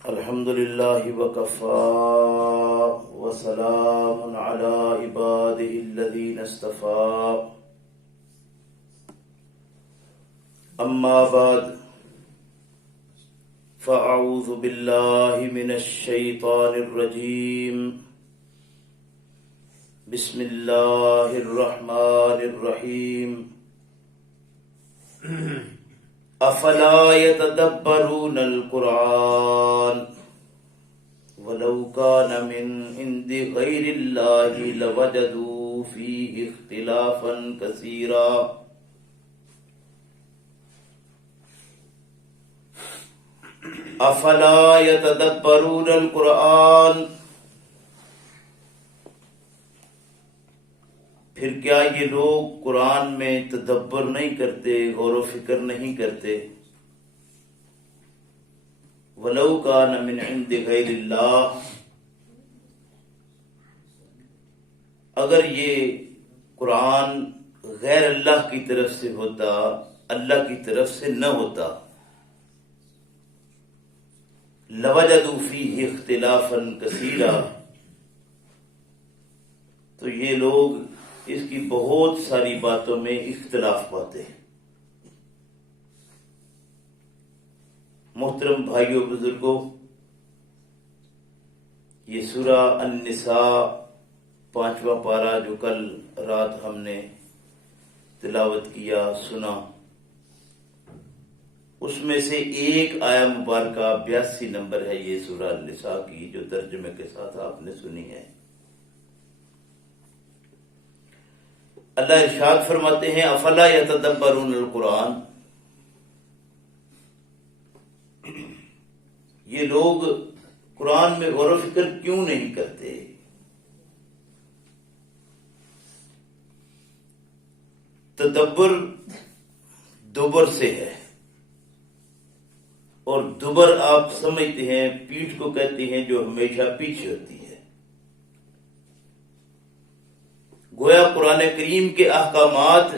الحمد لله وكفى وسلام على عباده الذين اصطفى أما بعد فأعوذ بالله من الشيطان الرجيم بسم الله الرحمن الرحيم افلا يتدبرون القرآن ولو كان من عند غير الله لوجدوا فيه اختلافا كثيرا افلا يتدبرون القرآن، پھر کیا یہ لوگ قرآن میں تدبر نہیں کرتے، غور و فکر نہیں کرتے؟ وَلَوْ كَانَ مِنْ عِنْدِ غَيْرِ اللَّهِ، اگر یہ قرآن غیر اللہ کی طرف سے ہوتا، اللہ کی طرف سے نہ ہوتا، لَوَجَدُوا فِيهِ اخْتِلَافًا كَثِيرًا، تو یہ لوگ اس کی بہت ساری باتوں میں اختلاف پاتے ہیں۔ محترم بھائیوں بزرگوں، یہ سورہ النساء 5واں پارہ جو کل رات ہم نے تلاوت کیا سنا، اس میں سے ایک آیہ مبارکہ 82 نمبر ہے یہ سورہ النساء کی، جو ترجمے کے ساتھ آپ نے سنی ہے۔ اللہ ارشاد فرماتے ہیں افلا یتدبرون القرآن، یہ لوگ قرآن میں غور و فکر کیوں نہیں کرتے؟ تدبر دبر سے ہے، اور دبر آپ سمجھتے ہیں پیٹھ کو کہتے ہیں جو ہمیشہ پیچھے ہوتی ہے۔ گویا قرآن کریم کے احکامات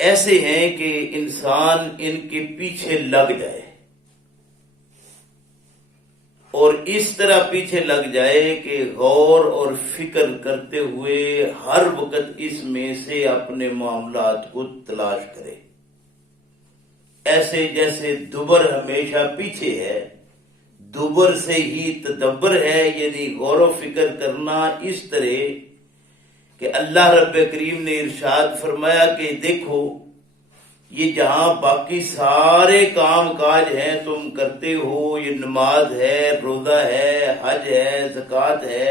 ایسے ہیں کہ انسان ان کے پیچھے لگ جائے، اور اس طرح پیچھے لگ جائے کہ غور اور فکر کرتے ہوئے ہر وقت اس میں سے اپنے معاملات کو تلاش کرے، ایسے جیسے دبر ہمیشہ پیچھے ہے، دبر سے ہی تدبر ہے، یعنی غور و فکر کرنا اس طرح کہ اللہ رب کریم نے ارشاد فرمایا کہ دیکھو یہ جہاں باقی سارے کام کاج ہیں تم کرتے ہو، یہ نماز ہے، روزہ ہے، حج ہے، زکوٰۃ ہے،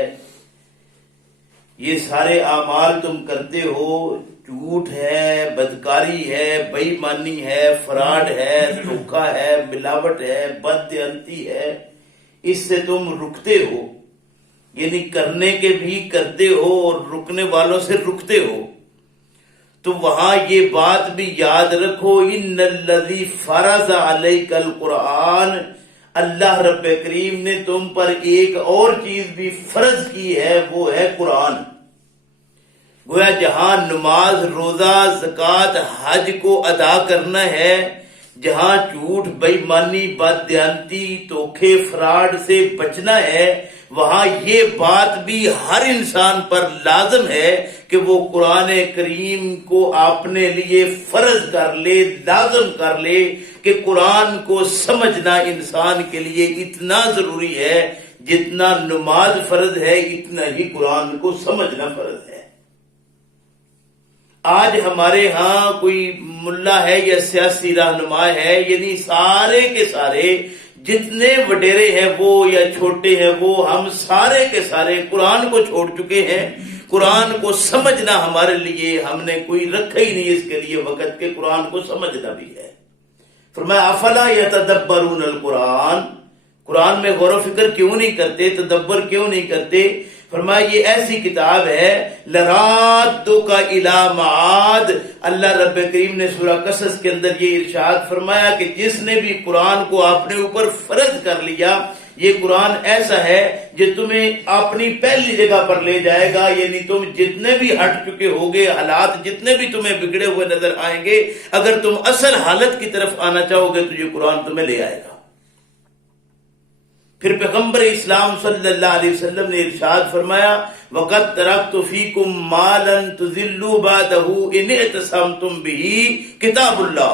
یہ سارے اعمال تم کرتے ہو، جھوٹ ہے، بدکاری ہے، بے ایمانی ہے، فراڈ ہے، دھوکہ ہے، ملاوٹ ہے، بددیانتی ہے، اس سے تم رکتے ہو، یعنی کرنے کے بھی کرتے ہو اور رکنے والوں سے رکتے ہو، تو وہاں یہ بات بھی یاد رکھو ان الذی فرض علیک القرآن، اللہ رب کریم نے تم پر ایک اور چیز بھی فرض کی ہے، وہ ہے قرآن۔ گویا جہاں نماز، روزہ، زکوٰۃ، حج کو ادا کرنا ہے، جہاں جھوٹ، بے ایمانی، بددیانتی، دھوکے، فراڈ سے بچنا ہے، وہاں یہ بات بھی ہر انسان پر لازم ہے کہ وہ قرآن کریم کو اپنے لیے فرض کر لے، لازم کر لے کہ قرآن کو سمجھنا انسان کے لیے اتنا ضروری ہے، جتنا نماز فرض ہے اتنا ہی قرآن کو سمجھنا فرض ہے۔ آج ہمارے ہاں کوئی ملا ہے یا سیاسی رہنما ہے، یعنی سارے کے سارے جتنے وڈیرے ہیں وہ یا چھوٹے ہیں وہ، ہم سارے کے سارے قرآن کو چھوڑ چکے ہیں۔ قرآن کو سمجھنا ہمارے لیے ہم نے کوئی رکھا ہی نہیں اس کے لیے وقت کے قرآن کو سمجھنا بھی ہے۔ فرمایا افلا یتدبرون القرآن، قرآن میں غور و فکر کیوں نہیں کرتے، تدبر کیوں نہیں کرتے؟ فرمایا یہ ایسی کتاب ہے لرادک الی معاد، اللہ رب کریم نے سورہ قصص کے اندر یہ ارشاد فرمایا کہ جس نے بھی قرآن کو اپنے اوپر فرض کر لیا، یہ قرآن ایسا ہے جو تمہیں اپنی پہلی جگہ پر لے جائے گا، یعنی تم جتنے بھی ہٹ چکے ہوگے، حالات جتنے بھی تمہیں بگڑے ہوئے نظر آئیں گے، اگر تم اصل حالت کی طرف آنا چاہو گے تو یہ قرآن تمہیں لے آئے گا۔ پھر پیغمبر اسلام صلی اللہ علیہ وسلم نے ارشاد فرمایا وَقَدْ تَرَكْتُ فِيكُمْ مَا لَن تُضِلُّوا بَعْدَهُ إِنِ اعْتَصَمْتُمْ بِهِ کتاب اللہ۔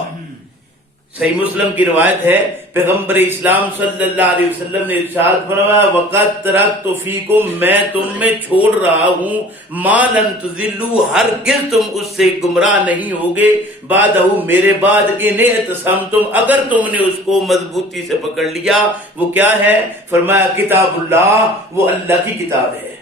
صحیح مسلم کی روایت ہے، پیغمبر اسلام صلی اللہ علیہ وسلم نے ارشاد فرمایا وَقَدْ تَرَكْتُ فِيكُمْ میں تم میں چھوڑ رہا ہوں مَا لَن تُضِلُّوا ہرگز تم اس سے گمراہ نہیں ہوگے بَعْدَهُ میرے بعد إِنِ اعْتَصَمْتُمْ اگر تم نے اس کو مضبوطی سے پکڑ لیا۔ وہ کیا ہے؟ فرمایا کتاب اللہ، وہ اللہ کی کتاب ہے۔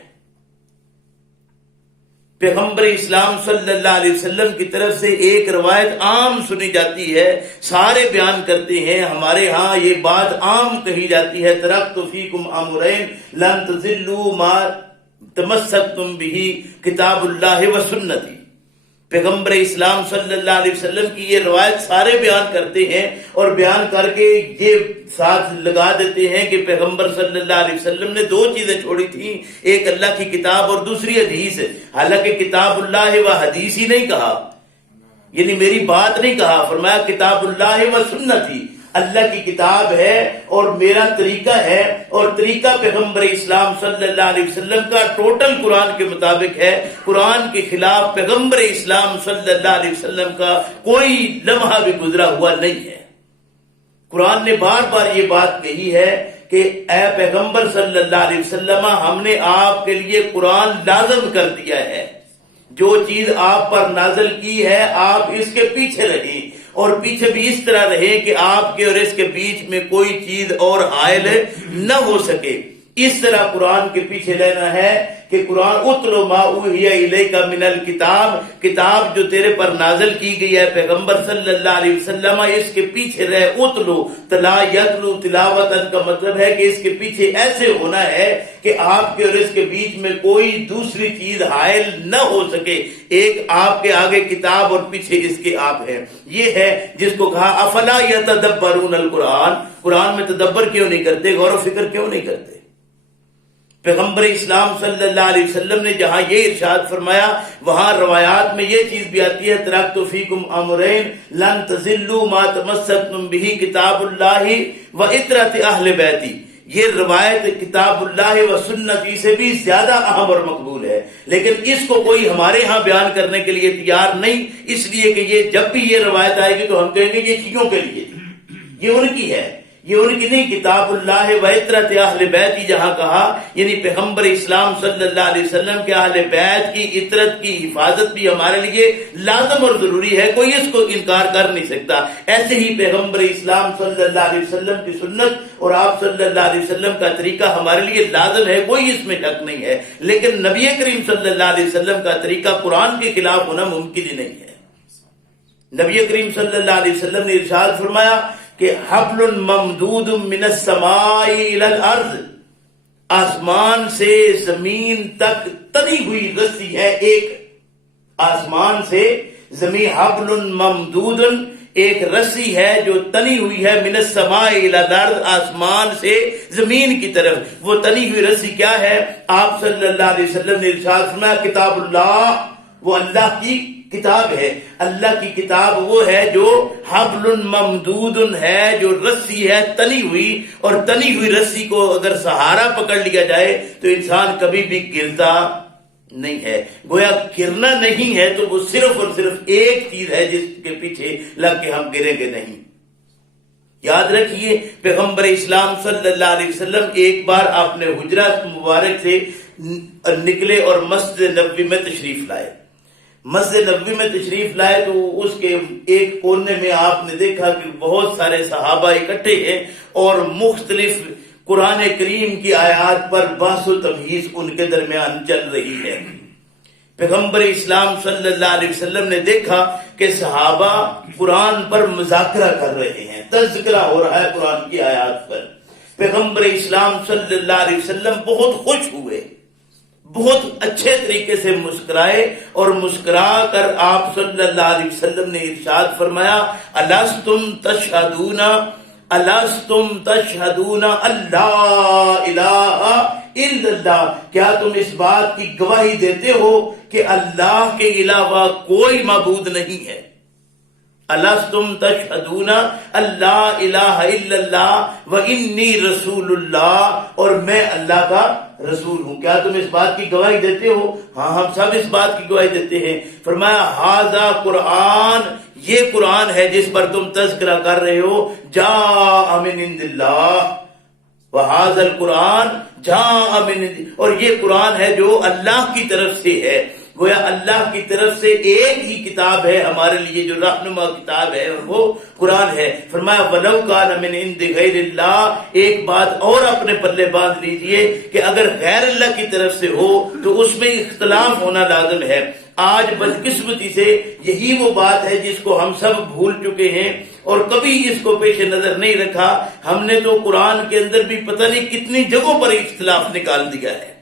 پیغمبر اسلام صلی اللہ علیہ وسلم کی طرف سے ایک روایت عام سنی جاتی ہے، سارے بیان کرتے ہیں، ہمارے ہاں یہ بات عام کہی جاتی ہے ترکت فیکم امرین لن تضلوا ما تمسکتم به کتاب اللہ و سنتی۔ پیغمبر اسلام صلی اللہ علیہ وسلم کی یہ روایت سارے بیان کرتے ہیں اور بیان کر کے یہ ساتھ لگا دیتے ہیں کہ پیغمبر صلی اللہ علیہ وسلم نے دو چیزیں چھوڑی تھیں، ایک اللہ کی کتاب اور دوسری حدیث۔ حالانکہ کتاب اللہ و حدیث ہی نہیں کہا، یعنی میری بات نہیں کہا، فرمایا کتاب اللہ و سنتی، اللہ کی کتاب ہے اور میرا طریقہ ہے، اور طریقہ پیغمبر اسلام صلی اللہ علیہ وسلم کا ٹوٹل قرآن کے مطابق ہے۔ قرآن کے خلاف پیغمبر اسلام صلی اللہ علیہ وسلم کا کوئی لمحہ بھی گزرا ہوا نہیں ہے۔ قرآن نے بار بار یہ بات کہی ہے کہ اے پیغمبر صلی اللہ علیہ وسلم ہم نے آپ کے لیے قرآن لازم کر دیا ہے، جو چیز آپ پر نازل کی ہے آپ اس کے پیچھے رہیں، اور پیچھے بھی اس طرح رہے کہ آپ کے اور اس کے بیچ میں کوئی چیز اور حائل نہ ہو سکے۔ اس طرح قرآن کے پیچھے رہنا ہے کہ قرآن اتلو ما اوحی الیک من الکتاب، کتاب جو تیرے پر نازل کی گئی ہے پیغمبر صلی اللہ علیہ وسلم، اس کے پیچھے رہ۔ اتلو تلا یتلو تلاوتن کا مطلب ہے کہ اس کے پیچھے ایسے ہونا ہے کہ آپ کے اور اس کے بیچ میں کوئی دوسری چیز حائل نہ ہو سکے، ایک آپ کے آگے کتاب اور پیچھے اس کے آپ ہے۔ یہ ہے جس کو کہا افلا یتدبرون القرآن، قرآن میں تدبر کیوں نہیں کرتے، غور و فکر کیوں نہیں کرتے؟ پیغمبر اسلام صلی اللہ علیہ وسلم نے جہاں یہ ارشاد فرمایا وہاں روایات میں یہ چیز بھی آتی ہے ترکت فیکم امرین لن تضلوا ما تمسکتم به کتاب اللہ و اطرۃ اہل بیتی۔ یہ روایت کتاب اللہ و سنتی سے بھی زیادہ اہم اور مقبول ہے، لیکن اس کو کوئی ہمارے ہاں بیان کرنے کے لیے تیار نہیں، اس لیے کہ یہ جب بھی یہ روایت آئے گی تو ہم کہیں گے یہ شیعوں کے لیے تھی، یہ ان کی ہے، یہ ان کی نہیں۔ کتاب اللہ و اطرۃ اہل بیت جہاں کہا یعنی پیغمبر اسلام صلی اللہ علیہ وسلم کے اہل بیت کی اطرت کی حفاظت بھی ہمارے لیے لازم اور ضروری ہے، کوئی اس کو انکار کر نہیں سکتا۔ ایسے ہی پیغمبر اسلام صلی اللہ علیہ وسلم کی سنت اور آپ صلی اللہ علیہ وسلم کا طریقہ ہمارے لیے لازم ہے، کوئی اس میں شک نہیں ہے، لیکن نبی کریم صلی اللہ علیہ وسلم کا طریقہ قرآن کے خلاف ہونا ممکن ہی نہیں ہے۔ نبی کریم صلی اللہ علیہ وسلم نے ارشاد فرمایا کہ حبل ممدود من السماء الى الارض، آسمان سے زمین تک تنی ہوئی رسی ہے، ایک آسمان سے زمین، حبل ممدود ایک رسی ہے جو تنی ہوئی ہے، من السماء الى الارض آسمان سے زمین کی طرف۔ وہ تنی ہوئی رسی کیا ہے؟ آپ صلی اللہ علیہ وسلم نے ارشاد فرمایا کتاب اللہ، وہ اللہ کی کتاب ہے۔ اللہ کی کتاب وہ ہے جو حبل ممدود ہے، جو رسی ہے تنی ہوئی، اور تنی ہوئی رسی کو اگر سہارا پکڑ لیا جائے تو انسان کبھی بھی گرتا نہیں ہے۔ گویا گرنا نہیں ہے تو وہ صرف اور صرف ایک چیز ہے جس کے پیچھے لگ کے ہم گریں گے نہیں۔ یاد رکھیے پیغمبر اسلام صلی اللہ علیہ وسلم ایک بار آپ نے حجرہ مبارک سے نکلے اور مسجد نبوی میں تشریف لائے۔ مسجد نبوی میں تشریف لائے تو اس کے ایک کونے میں آپ نے دیکھا کہ بہت سارے صحابہ اکٹھے ہیں اور مختلف قرآن کریم کی آیات پر بحث و تبحیث ان کے درمیان چل رہی ہے۔ پیغمبر اسلام صلی اللہ علیہ وسلم نے دیکھا کہ صحابہ قرآن پر مذاکرہ کر رہے ہیں، تذکرہ ہو رہا ہے قرآن کی آیات پر۔ پیغمبر اسلام صلی اللہ علیہ وسلم بہت خوش ہوئے، بہت اچھے طریقے سے مسکرائے، اور مسکرا کر آپ صلی اللہ علیہ وسلم نے ارشاد فرمایا الستم تشہدون اللہ الہ الا اللہ، کیا تم اس بات کی گواہی دیتے ہو کہ اللہ کے علاوہ کوئی معبود نہیں ہے؟ الستم تشہدون اللہ الہ الا اللہ و انی رسول اللہ، اور میں اللہ کا رسول ہوں، کیا تم اس بات کی گواہی دیتے ہو؟ ہاں ہم سب اس بات کی گواہی دیتے ہیں۔ فرمایا ھذا قرآن، یہ قرآن ہے جس پر تم تذکرہ کر رہے ہو، جاء من عند اللہ وھذا القرآن جاء من عند، اور یہ قرآن ہے جو اللہ کی طرف سے ہے۔ گویا اللہ کی طرف سے ایک ہی کتاب ہے ہمارے لیے جو رہنما کتاب ہے، اور وہ قرآن ہے۔ فرمایا وَلَوْ كَانَ مِنْ عِنْدِ غَيْرِ اللَّهِ، ایک بات اور اپنے پلے باندھ لیجئے کہ اگر غیر اللہ کی طرف سے ہو تو اس میں اختلاف ہونا لازم ہے۔ آج بدقسمتی سے یہی وہ بات ہے جس کو ہم سب بھول چکے ہیں اور کبھی اس کو پیش نظر نہیں رکھا۔ ہم نے تو قرآن کے اندر بھی پتہ نہیں کتنی جگہوں پر اختلاف نکال دیا ہے۔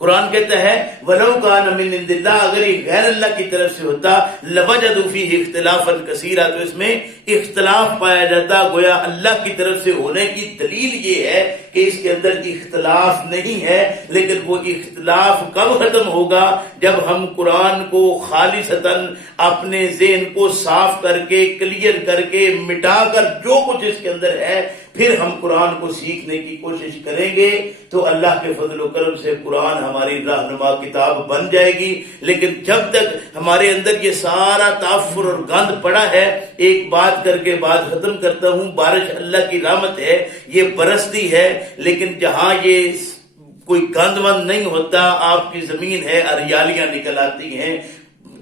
قرآن کہتا ہے وَلَوْ كَانَ مِنْ عِنْدِ اللَّهِ، اگر یہ غیر اللہ کی طرف سے ہوتا لَوَجَدُوا فِيهِ اخْتِلَافًا كَثِيرًا، تو اس میں اختلاف پایا جاتا۔ گویا اللہ کی طرف سے ہونے کی دلیل یہ ہے کہ اس کے اندر اختلاف نہیں ہے، لیکن وہ اختلاف کب ختم ہوگا؟ جب ہم قرآن کو خالصتاً اپنے ذہن کو صاف کر کے، کلیئر کر کے، مٹا کر جو کچھ اس کے اندر ہے، پھر ہم قرآن کو سیکھنے کی کوشش کریں گے تو اللہ کے فضل و کرم سے قرآن ہماری رہنما کتاب بن جائے گی۔ لیکن جب تک ہمارے اندر یہ سارا تعفر اور گند پڑا ہے، ایک بات کر کے بات ختم کرتا ہوں، بارش اللہ کی رحمت ہے، یہ برستی ہے، لیکن جہاں یہ کوئی گند وند نہیں ہوتا، آپ کی زمین ہے، ہریالیاں نکل آتی ہیں،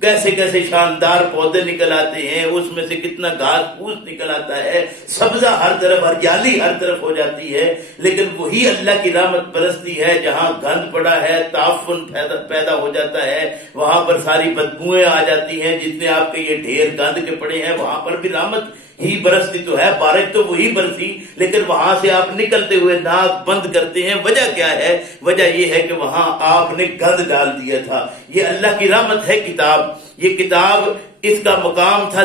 کیسے کیسے شاندار پودے نکل آتے ہیں، اس میں سے کتنا گھاس پھوس نکل آتا ہے، سبزہ ہر طرف، ہریالی ہر طرف ہو جاتی ہے۔ لیکن وہی اللہ کی رحمت برستی ہے جہاں گند پڑا ہے، تعفن پیدا ہو جاتا ہے، وہاں پر ساری بدبوئیں آ جاتی ہیں، جتنے آپ کے یہ ڈھیر گند کے پڑے ہیں وہاں پر بھی رحمت ہی برستی تو ہے، بارش تو وہی برسی، لیکن وہاں سے آپ نکلتے ہوئے ناک بند کرتے ہیں۔ وجہ کیا ہے؟ وجہ یہ ہے کہ وہاں آپ نے گند ڈال دیا تھا۔ یہ اللہ کی رحمت ہے کتاب، یہ کتاب، اس کا مقام تھا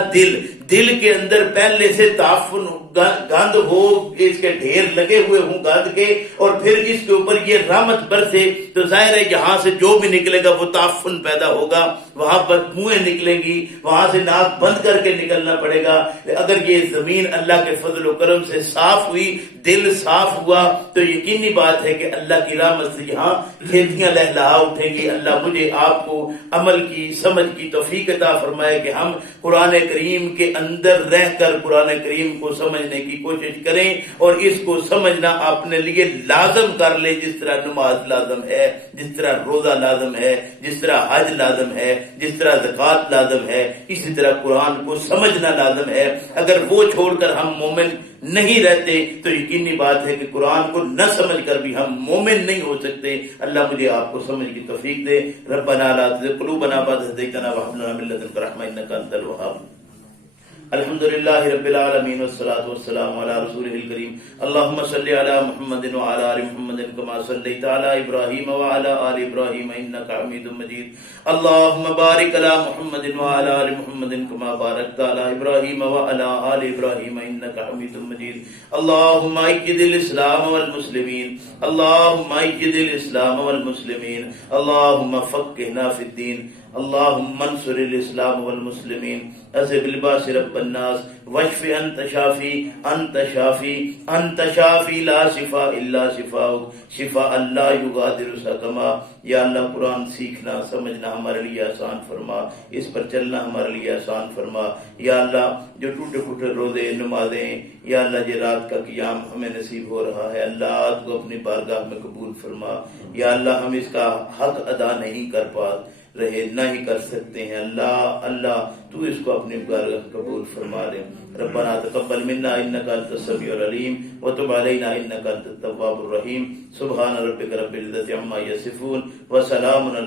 دل کے اندر پہلے سے تعفن گند ہو، اس کے ڈھیر لگے ہوئے ہوں گند کے، اور پھر اس کے اوپر یہ رحمت برسے تو ظاہر ہے یہاں سے جو بھی نکلے گا وہ تعفن پیدا ہوگا، وہاں بدبوئیں نکلیں گی، وہاں سے ناک بند کر کے نکلنا پڑے گا۔ اگر یہ زمین اللہ کے فضل و کرم سے صاف ہوئی، دل صاف ہوا، تو یقینی بات ہے کہ اللہ کی رحمت سے یہاں کھیتیاں لہلہا اٹھیں گی۔ اللہ مجھے آپ کو عمل کی، سمجھ کی توفیق عطا فرمائے کہ ہم قرآن کریم کے اندر رہ کر قرآن کریم کو سمجھنے کی کوشش کریں، اور اس کو سمجھنا اپنے لیے لازم کر لیں، جس طرح نماز لازم ہے، جس طرح روزہ لازم ہے، جس طرح حج لازم ہے، جس طرح زکوٰۃ لازم ہے، اسی طرح قرآن کو سمجھنا لازم ہے۔ اگر وہ چھوڑ کر ہم مومن نہیں رہتے تو یقینی بات ہے کہ قرآن کو نہ سمجھ کر بھی ہم مومن نہیں ہو سکتے۔ اللہ مجھے آپ کو سمجھ کی توفیق دے۔ ربنا لا تزغ قلوبنا بعد إذ هديتنا وهب لنا من لدنك رحمة إنك أنت الوهاب۔ الحمد لله رب العالمين والصلاة والسلام على رسوله الكريم اللهم صل على محمد وعلى آل محمد كما صليت على إبراهيم وعلى آل إبراهيم إنك حميد مجيد اللهم بارك على محمد وعلى آل محمد كما باركت على إبراهيم وعلى آل إبراهيم إنك حميد مجيد اللهم أيد الإسلام والمسلمين اللهم أيد الإسلام والمسلمين اللهم فقهنا في الدين اللهم انصر الإسلام والمسلمين أذهب لباس رب الناس واشف أنت شافي أنت شافي أنت شافي لا شفاء إلا شفاؤك شفاء لا يغادر سقما۔ یا اللہ قرآن سیکھنا سمجھنا ہمارے لیے آسان فرما، اس پر چلنا ہمارے لیے آسان فرما۔ یا اللہ جو ٹوٹے پھوٹے روزے، نمازیں، یا اللہ یہ رات کا قیام ہمیں نصیب ہو رہا ہے، اللہ آج کو اپنی بارگاہ میں قبول فرما۔ یا اللہ ہم اس کا حق ادا نہیں کر پا رہے، نہ ہی کر سکتے ہیں، اللہ تو اس کو اپنی بارگاہ قبول فرما لے۔ ربنا تقبل منا انك انت السميع العليم وتب علينا انك انت التواب الرحيم۔ سبحان ربك رب العزة عما يصفون وسلام على